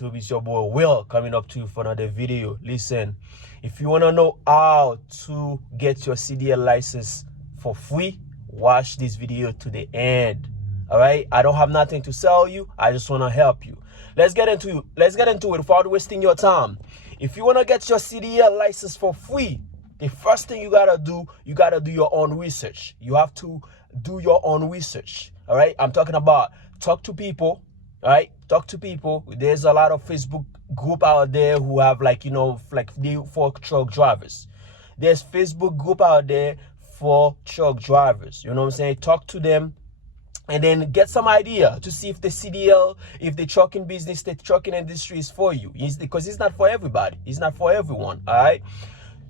YouTube? It's your boy Will coming up to you for another video. Listen, if you want to know how to get your CDL license for free, watch this video to the end. All right, I don't have nothing to sell you. I just want to help you. Let's get into it without wasting your time. If you want to get your CDL license for free, the first thing you gotta do your own research. You have to do your own research. All right, I'm talking about talk to people. All right, talk to people. There's a lot of Facebook group out there who have like for truck drivers. There's Facebook group out there for truck drivers. You know what I'm saying? Talk to them and then get some idea to see if the CDL, if the trucking business, the trucking industry is for you. Because it's not for everybody. It's not for everyone. All right.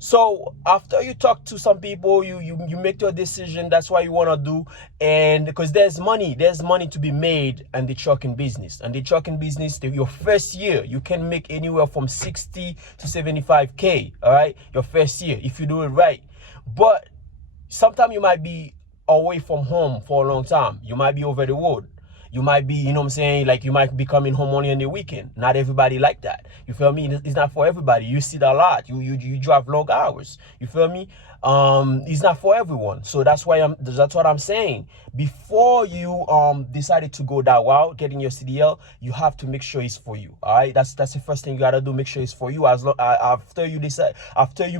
So after you talk to some people, you make your decision. That's what you want to do. And because there's money to be made in the trucking business. And the trucking business, your first year, you can make anywhere from 60 to 75K. All right, your first year if you do it right. But sometimes you might be away from home for a long time. You might be over the road. You might be, you know what I'm saying, like you might be coming home only on the weekend. Not everybody like that. You feel me? It's not for everybody. You see that a lot. You drive long hours. You feel me? It's not for everyone. So that's what I'm saying. Before you decided to go that route, getting your CDL, you have to make sure it's for you. All right, that's the first thing you gotta do. Make sure it's for you. After you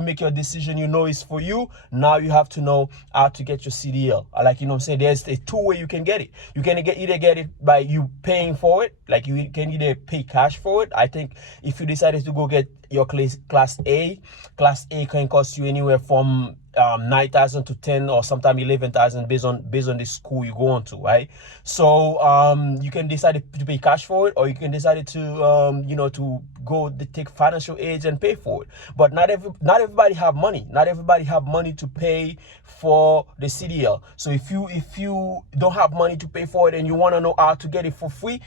make your decision, you know it's for you. Now you have to know how to get your CDL. Like, you know what I'm saying, there's a two way you can get it. You can either get it by you paying for it, like you can either pay cash for it. I think if you decided to go get your class A can cost you anywhere from 9,000 to 10 or sometimes 11,000 based on the school you go on to, right? So you can decide to pay cash for it, or you can decide to to go take financial aid and pay for it. But not everybody have money. Not everybody have money to pay for the CDL. So if you don't have money to pay for it and you want to know how to get it for free,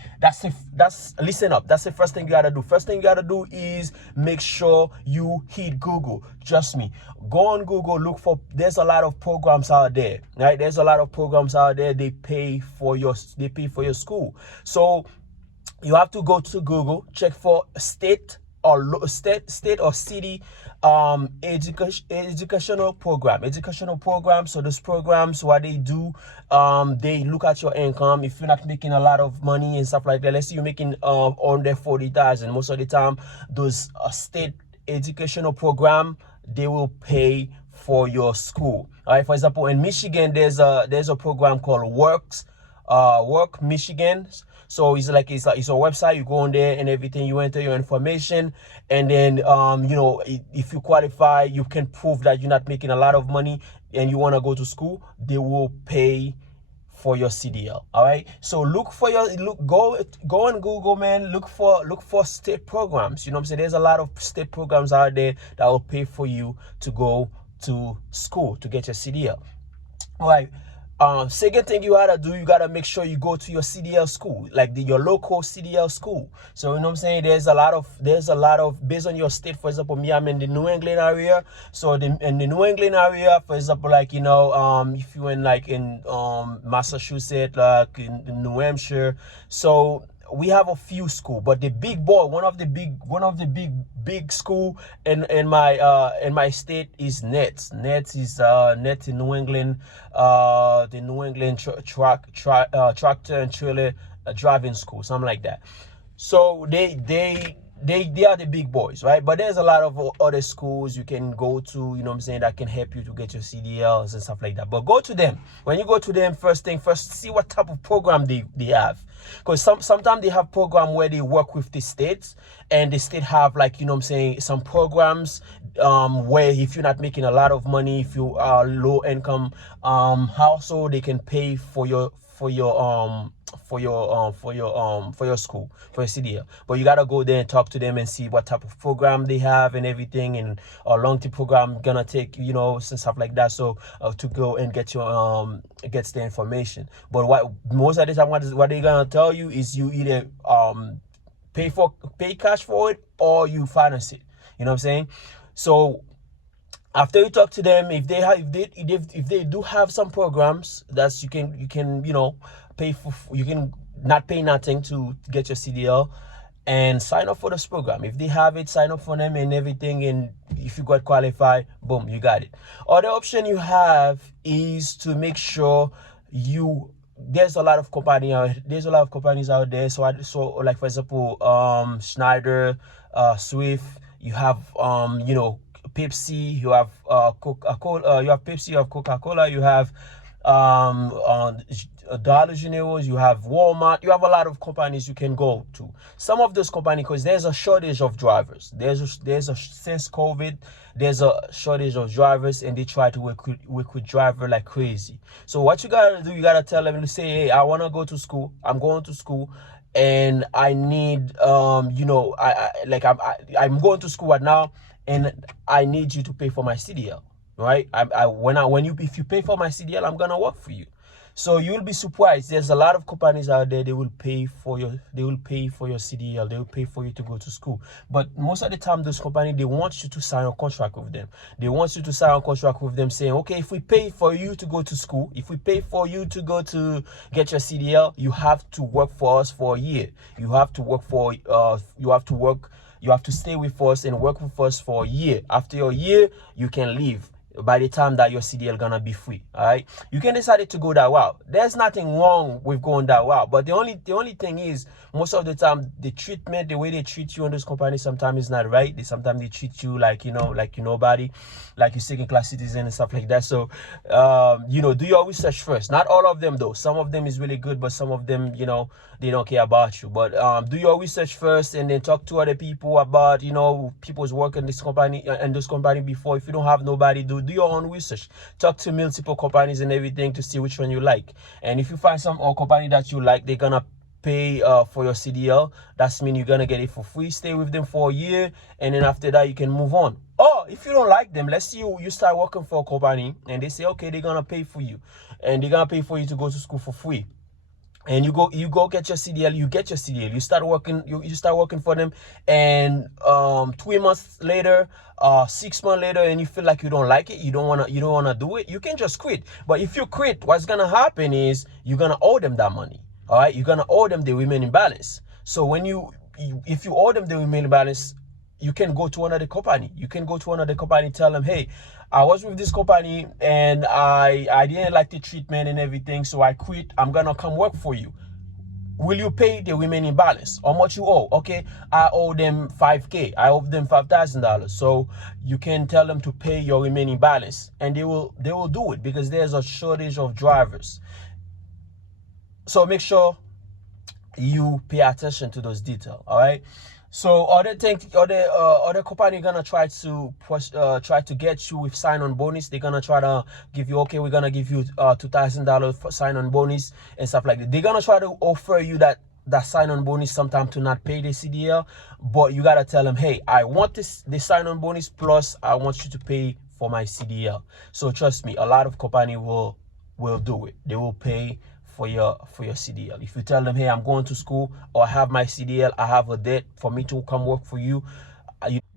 listen up. That's the first thing you gotta do. First thing you gotta do is make sure you hit Google. Trust me. Go on Google, look for, there's a lot of programs out there, right? There's a lot of programs out there. They pay for your school. So you have to go to Google, check for state or city educational program. So those programs, what they do, they look at your income. If you're not making a lot of money and stuff like that, let's say you're making under 40,000, most of the time those state educational program, they will pay for your school. All right, for example, in Michigan, there's a program called Work Michigan. So it's a website. You go on there and everything. You enter your information, and then if you qualify, you can prove that you're not making a lot of money and you want to go to school. They will pay for your CDL. All right. So go on Google, man. Look for state programs. You know what I'm saying? There's a lot of state programs out there that will pay for you to go to school to get your CDL. All right. Second thing you gotta do, you gotta make sure you go to your CDL school, like your local CDL school. So you know what I'm saying, there's a lot of based on your state. For example, me, I'm in the New England area. So in the New England area, for example, like if you in Massachusetts, like in New Hampshire, so we have a few school, but the big boy, one of the big school in my state is NETS. NETS is NETS in New England, the New England tractor and trailer driving school, something like that. So they are the big boys, right? But there's a lot of other schools you can go to, you know what I'm saying, that can help you to get your CDLs and stuff like that. But go to them. When you go to them, first, see what type of program they have. Because sometimes they have program where they work with the states, and the state have, like, you know what I'm saying, some programs where if you're not making a lot of money, if you are low income household, they can pay for your school, for your CDL. But you gotta go there and talk to them and see what type of program they have and everything, and a long-term program gonna take, and stuff like that. So to go and get your gets the information. But what most of the time, what they're gonna tell you is you either pay cash for it or you finance it. You know what I'm saying? So after you talk to them, if they do have some programs that you can pay for, you can not pay nothing to get your CDL, and sign up for this program. If they have it, sign up for them and everything, and if you got qualified, boom, you got it. Other option you have is to make sure you there's a lot of companies out there. So like for example, Schneider, Swift, you have Pepsi, you have Coca-Cola, you have Pepsi, you have Coca-Cola, you have Dollar Generals, you have Walmart, you have a lot of companies you can go to. Some of those companies, because there's a shortage of drivers. Since COVID, there's a shortage of drivers, and they try to recruit driver like crazy. So what you gotta do, you gotta tell them to say, hey, I wanna go to school. I'm going to school, and I need I'm going to school right now, and I need you to pay for my CDL. Right? If you pay for my CDL, I'm gonna work for you. So you'll be surprised. There's a lot of companies out there. They will pay for your CDL. They will pay for you to go to school. But most of the time, those companies, they want you to sign a contract with them. They want you to sign a contract with them saying, okay, if we pay for you to go to school, if we pay for you to go to get your CDL, you have to work for us for a year. You have to stay with us and work with us for a year. After your year, you can leave. By the time that your CDL gonna be free, all right? You can decide to go that route. There's nothing wrong with going that route, but the only thing is, most of the time, the treatment, the way they treat you in those companies, sometimes is not right. Sometimes they treat you like you're nobody, like you're second-class citizen and stuff like that. So, do your research first. Not all of them though. Some of them is really good, but some of them, they don't care about you. But do your research first, and then talk to other people about, people's work in this company and this company before. If you don't have nobody, do your own research. Talk to multiple companies and everything to see which one you like. And if you find some company that you like, they're gonna pay for your CDL. That's mean you're gonna get it for free. Stay with them for a year, and then after that you can move on. Or if you don't like them, let's say you start working for a company and they say, okay, they're gonna pay for you, and they're gonna pay for you to go to school for free. And you go get your CDL, you get your CDL, you start working for them, and 3 months later, 6 months later, and you feel like you don't like it, you don't wanna do it, you can just quit. But if you quit, what's gonna happen is you're gonna owe them that money. All right, you're gonna owe them the remaining balance. So if you owe them the remaining balance, you can go to another company. Tell them, hey, I was with this company and I didn't like the treatment and everything, so I quit. I'm gonna come work for you. Will you pay the remaining balance? How much you owe? Okay, I owe them $5,000. I owe them $5,000. So you can tell them to pay your remaining balance, and they will do it, because there's a shortage of drivers. So make sure you pay attention to those details. All right. So other company gonna try to get you with sign-on bonus. They're gonna try to give you, okay, we're gonna give you $2,000 for sign-on bonus and stuff like that. They're gonna try to offer you that sign-on bonus sometime to not pay the CDL, but you gotta tell them, hey, I want the sign-on bonus, plus I want you to pay for my CDL. So trust me, a lot of company will do it. They will pay for your CDL. If you tell them, hey, I'm going to school, or I have my CDL, I have a debt for me to come work for you,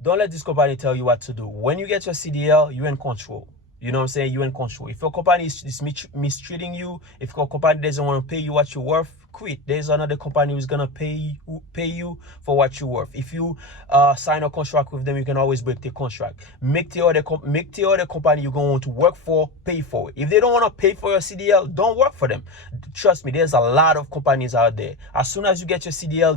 don't let this company tell you what to do. When you get your CDL, you're in control. You know what I'm saying? You're in control. If your company is mistreating you, if your company doesn't want to pay you what you're worth, quit. There's another company who's gonna pay you for what you're worth. If you sign a contract with them, you can always break the contract. Make the other company you're going to work for pay for it. If they don't want to pay for your CDL, don't work for them. Trust me, there's a lot of companies out there. As soon as you get your CDL,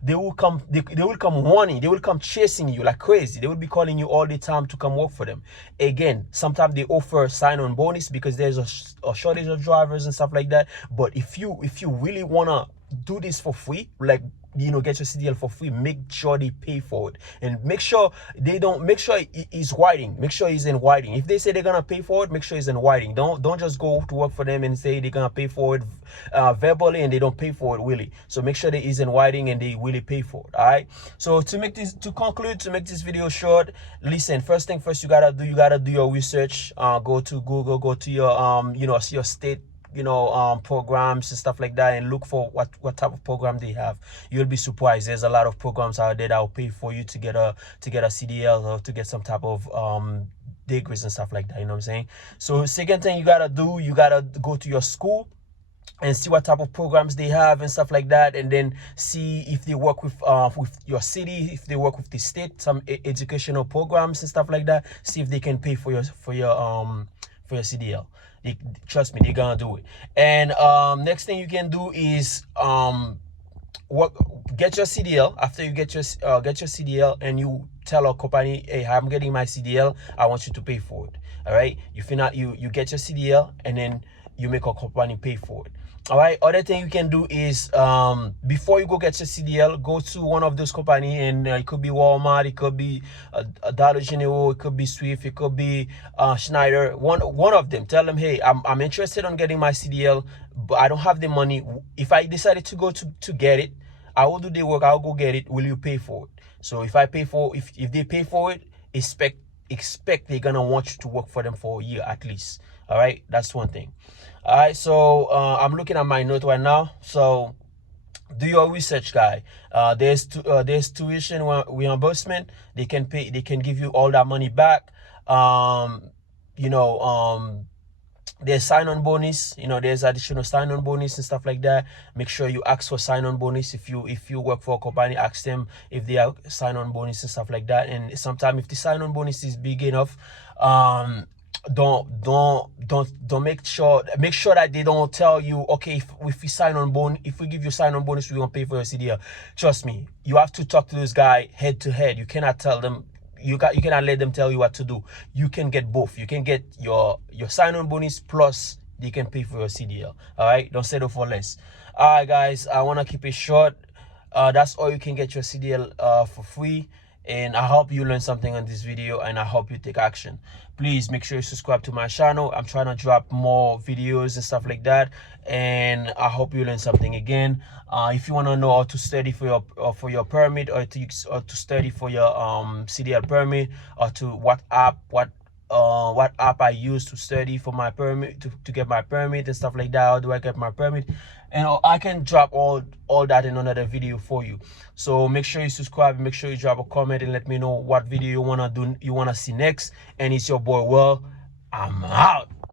they will come warning. They will come chasing you like crazy. They will be calling you all the time to come work for them. Again, sometimes they offer sign-on bonus because there's a shortage of drivers and stuff like that. But if you really wanna do this for free, like get your CDL for free, make sure they pay for it, and make sure it's writing. Make sure it's in writing. If they say they're gonna pay for it, make sure it's in writing. Don't just go to work for them and say they're gonna pay for it verbally and they don't pay for it really. So make sure that it's in writing and they really pay for it. All right. So to make this video short, listen. First thing first, you gotta do your research. Go to Google, go to your see your state programs and stuff like that, and look for what type of program they have. You'll be surprised. There's a lot of programs out there that will pay for you to get a CDL, or to get some type of degrees and stuff like that. You know what I'm saying? So second thing you gotta do, you gotta go to your school. and see what type of programs they have and stuff like that, and then see if they work with your city, if they work with the state, some educational programs and stuff like that. See if they can pay for your CDL. Trust me, they're gonna do it. And next thing you can do is get your CDL. After you get your CDL, and you tell a company, hey, I'm getting my CDL, I want you to pay for it. All right, you get your CDL, and then you make a company pay for it. All right, other thing you can do is before you go get your CDL, go to one of those companies, and it could be Walmart, it could be Dollar General, it could be Swift, it could be Schneider. One of them, tell them, hey, I'm interested in getting my CDL, but I don't have the money. If I decided to go to get it, I will do the work, I'll go get it. Will you pay for it? So if they pay for it, expect they're gonna want you to work for them for a year at least. All right, that's one thing. All right, so I'm looking at my note right now. So do your research, guy. There's tuition reimbursement. They can give you all that money back. There's sign-on bonus. There's additional sign-on bonus and stuff like that. Make sure you ask for sign-on bonus. If you work for a company, ask them if they have sign-on bonus and stuff like that. And sometimes if the sign-on bonus is big enough, don't make sure that they don't tell you, okay, if we give you sign-on bonus, we're gonna pay for your CDL. Trust me, you have to talk to this guy head to head. You cannot tell them, you cannot let them tell you what to do. You can get both. You can get your sign-on bonus, plus they can pay for your CDL. All right, don't settle for less. All right, guys, I want to keep it short. That's all. You can get your CDL for free. And I hope you learned something on this video, and I hope you take action. Please make sure you subscribe to my channel. I'm trying to drop more videos and stuff like that, and I hope you learn something again. If you want to know how to study for your permit, or to study for your CDL permit, or to what app I use to study for my permit, to get my permit and stuff like that, how do I get my permit, and I can drop all that in another video for you. So make sure you subscribe, make sure you drop a comment, and let me know what video you wanna see next. And it's your boy Will. I'm out.